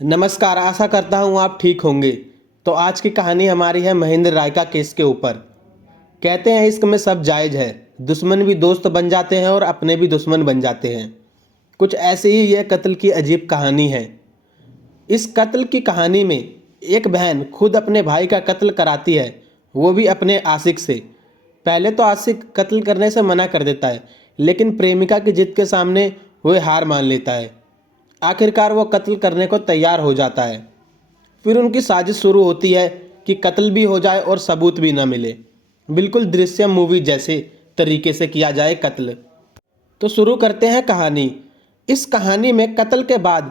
नमस्कार, आशा करता हूँ आप ठीक होंगे। तो आज की कहानी हमारी है महेंद्र राय केस के ऊपर। कहते हैं इश्क में सब जायज़ है, दुश्मन भी दोस्त बन जाते हैं और अपने भी दुश्मन बन जाते हैं। कुछ ऐसी ही यह कत्ल की अजीब कहानी है। इस कत्ल की कहानी में एक बहन खुद अपने भाई का कत्ल कराती है, वो भी अपने आशिक से। पहले तो आशिक कत्ल करने से मना कर देता है, लेकिन प्रेमिका की जिद के सामने वह हार मान लेता है। आखिरकार वो कत्ल करने को तैयार हो जाता है। फिर उनकी साजिश शुरू होती है कि कत्ल भी हो जाए और सबूत भी न मिले। बिल्कुल दृश्यम मूवी जैसे तरीके से किया जाए कत्ल। तो शुरू करते हैं कहानी। इस कहानी में कत्ल के बाद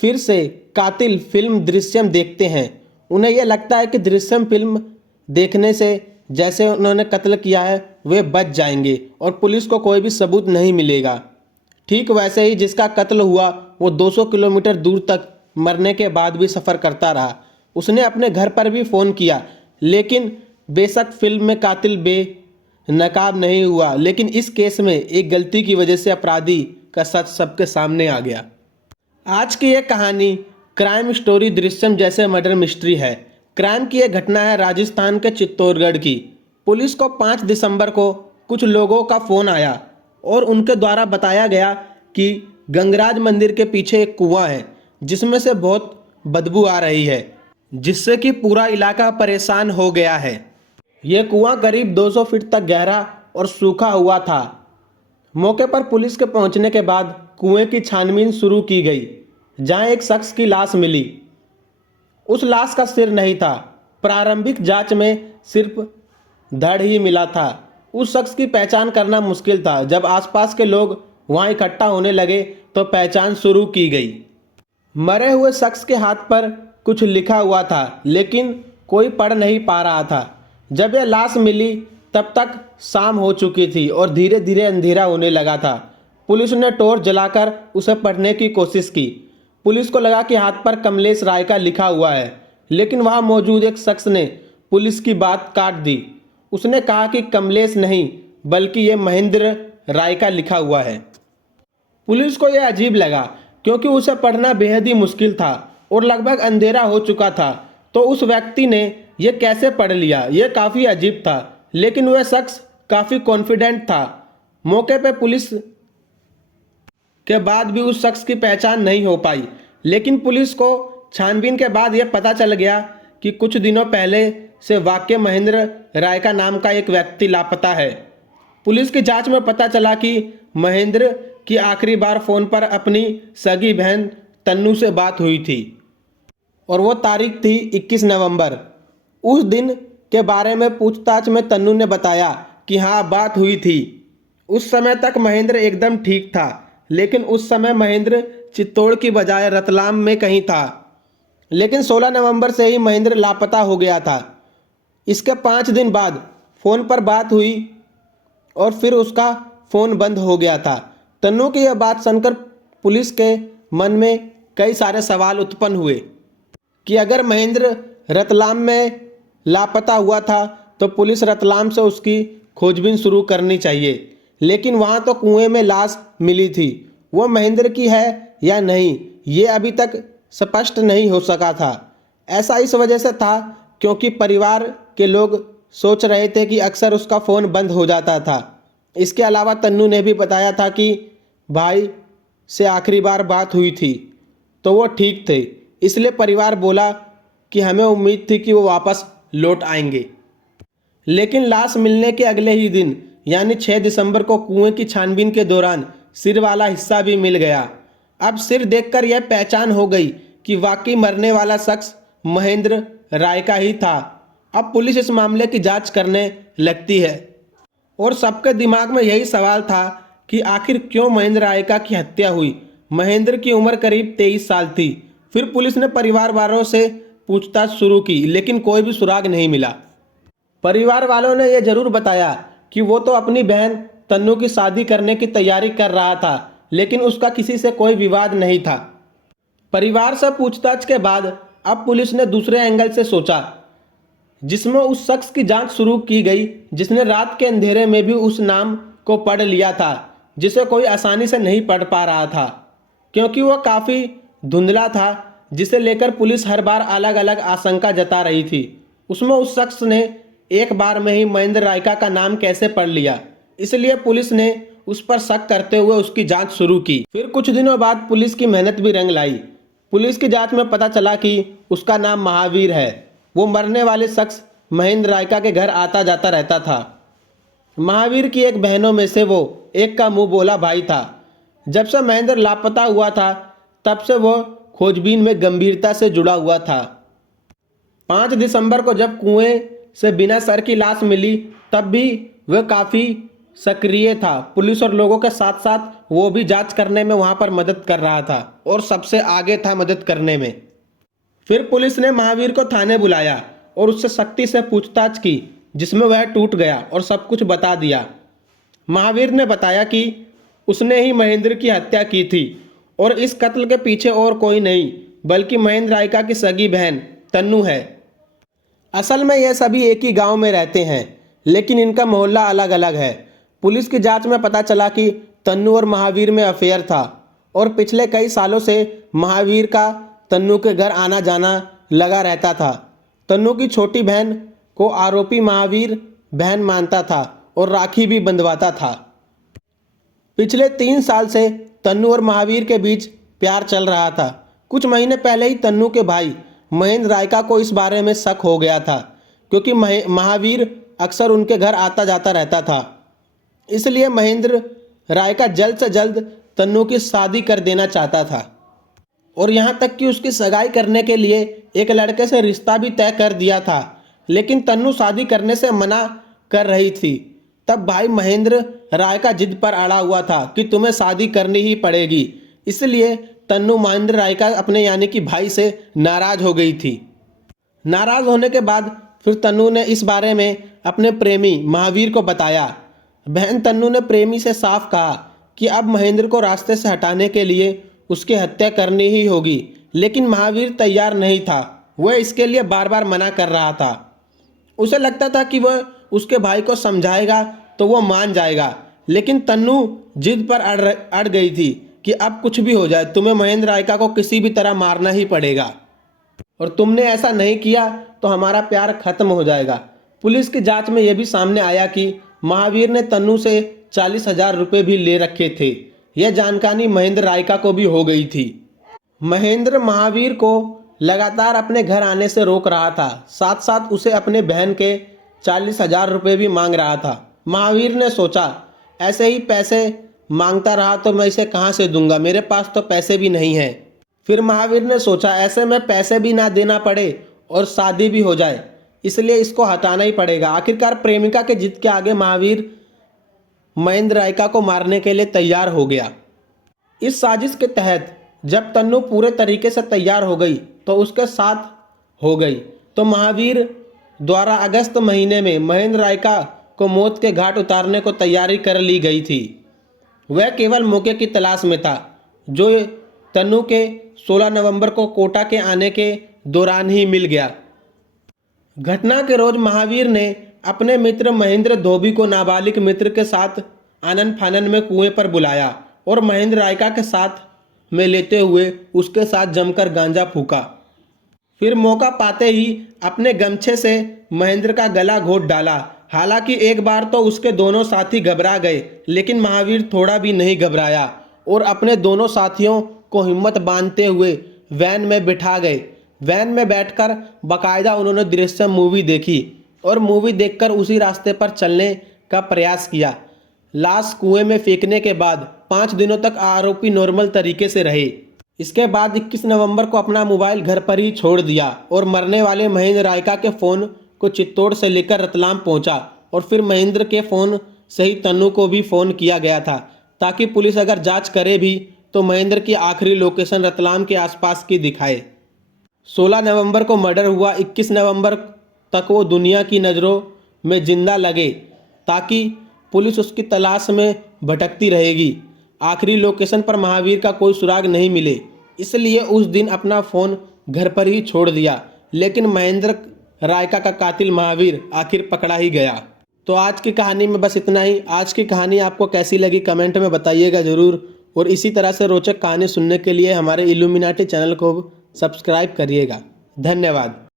फिर से कातिल फिल्म दृश्यम देखते हैं। उन्हें यह लगता है कि दृश्यम फिल्म देखने से जैसे उन्होंने कत्ल किया है वे बच जाएंगे और पुलिस को कोई भी सबूत नहीं मिलेगा। ठीक वैसे ही जिसका कत्ल हुआ वो 200 किलोमीटर दूर तक मरने के बाद भी सफ़र करता रहा। उसने अपने घर पर भी फ़ोन किया, लेकिन बेशक फिल्म में कातिल बेनकाब नहीं हुआ, लेकिन इस केस में एक गलती की वजह से अपराधी का सच सबके सामने आ गया। आज की ये कहानी क्राइम स्टोरी दृश्यम जैसे मर्डर मिस्ट्री है। क्राइम की यह घटना है राजस्थान के चित्तौड़गढ़ की। पुलिस को 5 दिसंबर को कुछ लोगों का फ़ोन आया और उनके द्वारा बताया गया कि गंगराज मंदिर के पीछे एक कुआं है जिसमें से बहुत बदबू आ रही है, जिससे कि पूरा इलाका परेशान हो गया है। यह कुआं करीब 200 फीट तक गहरा और सूखा हुआ था। मौके पर पुलिस के पहुंचने के बाद कुएं की छानबीन शुरू की गई, जहां एक शख्स की लाश मिली। उस लाश का सिर नहीं था। प्रारंभिक जांच में सिर्फ धड़ ही मिला था। उस शख्स की पहचान करना मुश्किल था। जब आसपास के लोग वहां इकट्ठा होने लगे तो पहचान शुरू की गई। मरे हुए शख्स के हाथ पर कुछ लिखा हुआ था, लेकिन कोई पढ़ नहीं पा रहा था। जब यह लाश मिली तब तक शाम हो चुकी थी और धीरे धीरे अंधेरा होने लगा था। पुलिस ने टॉर्च जलाकर उसे पढ़ने की कोशिश की। पुलिस को लगा कि हाथ पर कमलेश राय का लिखा हुआ है, लेकिन वहां मौजूद एक शख्स ने पुलिस की बात काट दी। उसने कहा कि कमलेश नहीं, बल्कि ये महेंद्र राय का लिखा हुआ है। पुलिस को यह अजीब लगा, क्योंकि उसे पढ़ना बेहद ही मुश्किल था और लगभग अंधेरा हो चुका था। तो उस व्यक्ति ने यह कैसे पढ़ लिया, यह काफ़ी अजीब था। लेकिन वह शख्स काफ़ी कॉन्फिडेंट था। मौके पर पुलिस के बाद भी उस शख्स की पहचान नहीं हो पाई, लेकिन पुलिस को छानबीन के बाद यह पता चल गया कि कुछ दिनों पहले से वाक्य महेंद्र राय का नाम का एक व्यक्ति लापता है। पुलिस की जांच में पता चला कि महेंद्र की आखिरी बार फ़ोन पर अपनी सगी बहन तन्नू से बात हुई थी और वो तारीख थी 21 नवंबर। उस दिन के बारे में पूछताछ में तन्नू ने बताया कि हाँ, बात हुई थी। उस समय तक महेंद्र एकदम ठीक था, लेकिन उस समय महेंद्र चित्तौड़ की बजाय रतलाम में कहीं था। लेकिन 16 नवंबर से ही महेंद्र लापता हो गया था। इसके 5 दिन बाद फ़ोन पर बात हुई और फिर उसका फ़ोन बंद हो गया था। तन्नू की यह बात सुनकर पुलिस के मन में कई सारे सवाल उत्पन्न हुए कि अगर महेंद्र रतलाम में लापता हुआ था तो पुलिस रतलाम से उसकी खोजबीन शुरू करनी चाहिए। लेकिन वहाँ तो कुएं में लाश मिली थी, वो महेंद्र की है या नहीं ये अभी तक स्पष्ट नहीं हो सका था। ऐसा इस वजह से था क्योंकि परिवार के लोग सोच रहे थे कि अक्सर उसका फ़ोन बंद हो जाता था। इसके अलावा तन्नू ने भी बताया था कि भाई से आखिरी बार बात हुई थी तो वो ठीक थे, इसलिए परिवार बोला कि हमें उम्मीद थी कि वो वापस लौट आएंगे। लेकिन लाश मिलने के अगले ही दिन यानी 6 दिसंबर को कुएं की छानबीन के दौरान सिर वाला हिस्सा भी मिल गया। अब सिर देखकर यह पहचान हो गई कि वाकई मरने वाला शख्स महेंद्र राय का ही था। अब पुलिस इस मामले की जांच करने लगती है और सबके दिमाग में यही सवाल था कि आखिर क्यों महेंद्र राय की हत्या हुई। महेंद्र की उम्र करीब 23 साल थी। फिर पुलिस ने परिवार वालों से पूछताछ शुरू की, लेकिन कोई भी सुराग नहीं मिला। परिवार वालों ने यह जरूर बताया कि वो तो अपनी बहन तन्नू की शादी करने की तैयारी कर रहा था, लेकिन उसका किसी से कोई विवाद नहीं था। परिवार से पूछताछ के बाद अब पुलिस ने दूसरे एंगल से सोचा, जिसमें उस शख्स की जांच शुरू की गई जिसने रात के अंधेरे में भी उस नाम को पढ़ लिया था, जिसे कोई आसानी से नहीं पढ़ पा रहा था क्योंकि वह काफ़ी धुंधला था। जिसे लेकर पुलिस हर बार अलग अलग आशंका जता रही थी। उसमें उस शख्स ने एक बार में ही महेंद्र रायका का नाम कैसे पढ़ लिया, इसलिए पुलिस ने उस पर शक करते हुए उसकी जांच शुरू की। फिर कुछ दिनों बाद पुलिस की मेहनत भी रंग लाई। पुलिस की जांच में पता चला कि उसका नाम महावीर है। वो मरने वाले शख्स महेंद्र रायका के घर आता जाता रहता था। महावीर की एक बहनों में से वो एक का मुंह बोला भाई था। जब से महेंद्र लापता हुआ था तब से वो खोजबीन में गंभीरता से जुड़ा हुआ था। 5 दिसंबर को जब कुएं से बिना सर की लाश मिली तब भी वह काफ़ी सक्रिय था। पुलिस और लोगों के साथ साथ वो भी जांच करने में वहां पर मदद कर रहा था और सबसे आगे था मदद करने में। फिर पुलिस ने महावीर को थाने बुलाया और उससे सख्ती से पूछताछ की, जिसमें वह टूट गया और सब कुछ बता दिया। महावीर ने बताया कि उसने ही महेंद्र की हत्या की थी और इस कत्ल के पीछे और कोई नहीं बल्कि महेंद्र रायका की सगी बहन तन्नू है। असल में यह सभी एक ही गांव में रहते हैं, लेकिन इनका मोहल्ला अलग अलग है। पुलिस की जांच में पता चला कि तन्नू और महावीर में अफेयर था और पिछले कई सालों से महावीर का तन्नू के घर आना जाना लगा रहता था। तन्नू की छोटी बहन को आरोपी महावीर बहन मानता था और राखी भी बंधवाता था। पिछले 3 साल से तन्नू और महावीर के बीच प्यार चल रहा था। कुछ महीने पहले ही तन्नू के भाई महेंद्र रायका को इस बारे में शक हो गया था, क्योंकि महावीर अक्सर उनके घर आता जाता रहता था। इसलिए महेंद्र रायका जल्द से जल्द तन्नू की शादी कर देना चाहता था और यहाँ तक कि उसकी सगाई करने के लिए एक लड़के से रिश्ता भी तय कर दिया था। लेकिन तन्नू शादी करने से मना कर रही थी। तब भाई महेंद्र रायका जिद पर अड़ा हुआ था कि तुम्हें शादी करनी ही पड़ेगी। इसलिए तन्नू महेंद्र रायका अपने यानी कि भाई से नाराज हो गई थी। नाराज होने के बाद फिर तन्नू ने इस बारे में अपने प्रेमी महावीर को बताया। बहन तन्नू ने प्रेमी से साफ कहा कि अब महेंद्र को रास्ते से हटाने के लिए उसकी हत्या करनी ही होगी, लेकिन महावीर तैयार नहीं था। वह इसके लिए बार बार मना कर रहा था। उसे लगता था कि वह उसके भाई को समझाएगा तो वो मान जाएगा, लेकिन तन्नू जिद पर अड़ गई थी कि अब कुछ भी हो जाए तुम्हें महेंद्र रायका को किसी भी तरह मारना ही पड़ेगा और तुमने ऐसा नहीं किया तो हमारा प्यार खत्म हो जाएगा। पुलिस की जांच में यह भी सामने आया कि महावीर ने तन्नू से 40,000 रुपये भी ले रखे थे। यह जानकारी महेंद्र रायका को भी हो गई थी। महेंद्र महावीर को लगातार अपने घर आने से रोक रहा था, साथ साथ उसे अपने बहन के 40,000 रुपये भी मांग रहा था। महावीर ने सोचा ऐसे ही पैसे मांगता रहा तो मैं इसे कहाँ से दूंगा, मेरे पास तो पैसे भी नहीं हैं। फिर महावीर ने सोचा ऐसे में पैसे भी ना देना पड़े और शादी भी हो जाए, इसलिए इसको हटाना ही पड़ेगा। आखिरकार प्रेमिका के जिद के आगे महावीर महेंद्र रायका को मारने के लिए तैयार हो गया। इस साजिश के तहत जब तन्नू पूरे तरीके से तैयार हो गई तो उसके साथ हो गई तो महावीर द्वारा अगस्त महीने में महेंद्र रायका को मौत के घाट उतारने को तैयारी कर ली गई थी। वह केवल मौके की तलाश में था, जो तन्नू के 16 नवंबर को कोटा के आने के दौरान ही मिल गया। घटना के रोज महावीर ने अपने मित्र महेंद्र धोबी को नाबालिग मित्र के साथ आनन फानन में कुएं पर बुलाया और महेंद्र रायका के साथ में लेते हुए उसके साथ जमकर गांजा फूका। फिर मौका पाते ही अपने गमछे से महेंद्र का गला घोंट डाला। हालांकि एक बार तो उसके दोनों साथी घबरा गए, लेकिन महावीर थोड़ा भी नहीं घबराया और अपने दोनों साथियों को हिम्मत बांधते हुए वैन में बिठा गए। वैन में बैठकर बाकायदा उन्होंने दृश्यम मूवी देखी और मूवी देखकर उसी रास्ते पर चलने का प्रयास किया। लाश कुएं में फेंकने के बाद 5 दिनों तक आरोपी नॉर्मल तरीके से रहे। इसके बाद 21 नवंबर को अपना मोबाइल घर पर ही छोड़ दिया और मरने वाले महेंद्र रायका के फ़ोन को चित्तौड़ से लेकर रतलाम पहुंचा और फिर महेंद्र के फ़ोन से ही तन्नू को भी फ़ोन किया गया था, ताकि पुलिस अगर जांच करे भी तो महेंद्र की आखिरी लोकेशन रतलाम के आसपास की दिखाए। 16 नवंबर को मर्डर हुआ। 21 नवंबर तक वो दुनिया की नज़रों में जिंदा लगे, ताकि पुलिस उसकी तलाश में भटकती रहेगी। आखिरी लोकेशन पर महावीर का कोई सुराग नहीं मिले, इसलिए उस दिन अपना फ़ोन घर पर ही छोड़ दिया। लेकिन महेंद्र रायका का कातिल महावीर आखिर पकड़ा ही गया। तो आज की कहानी में बस इतना ही। आज की कहानी आपको कैसी लगी कमेंट में बताइएगा ज़रूर, और इसी तरह से रोचक कहानी सुनने के लिए हमारे इल्यूमिनाटी चैनल को सब्सक्राइब करिएगा। धन्यवाद।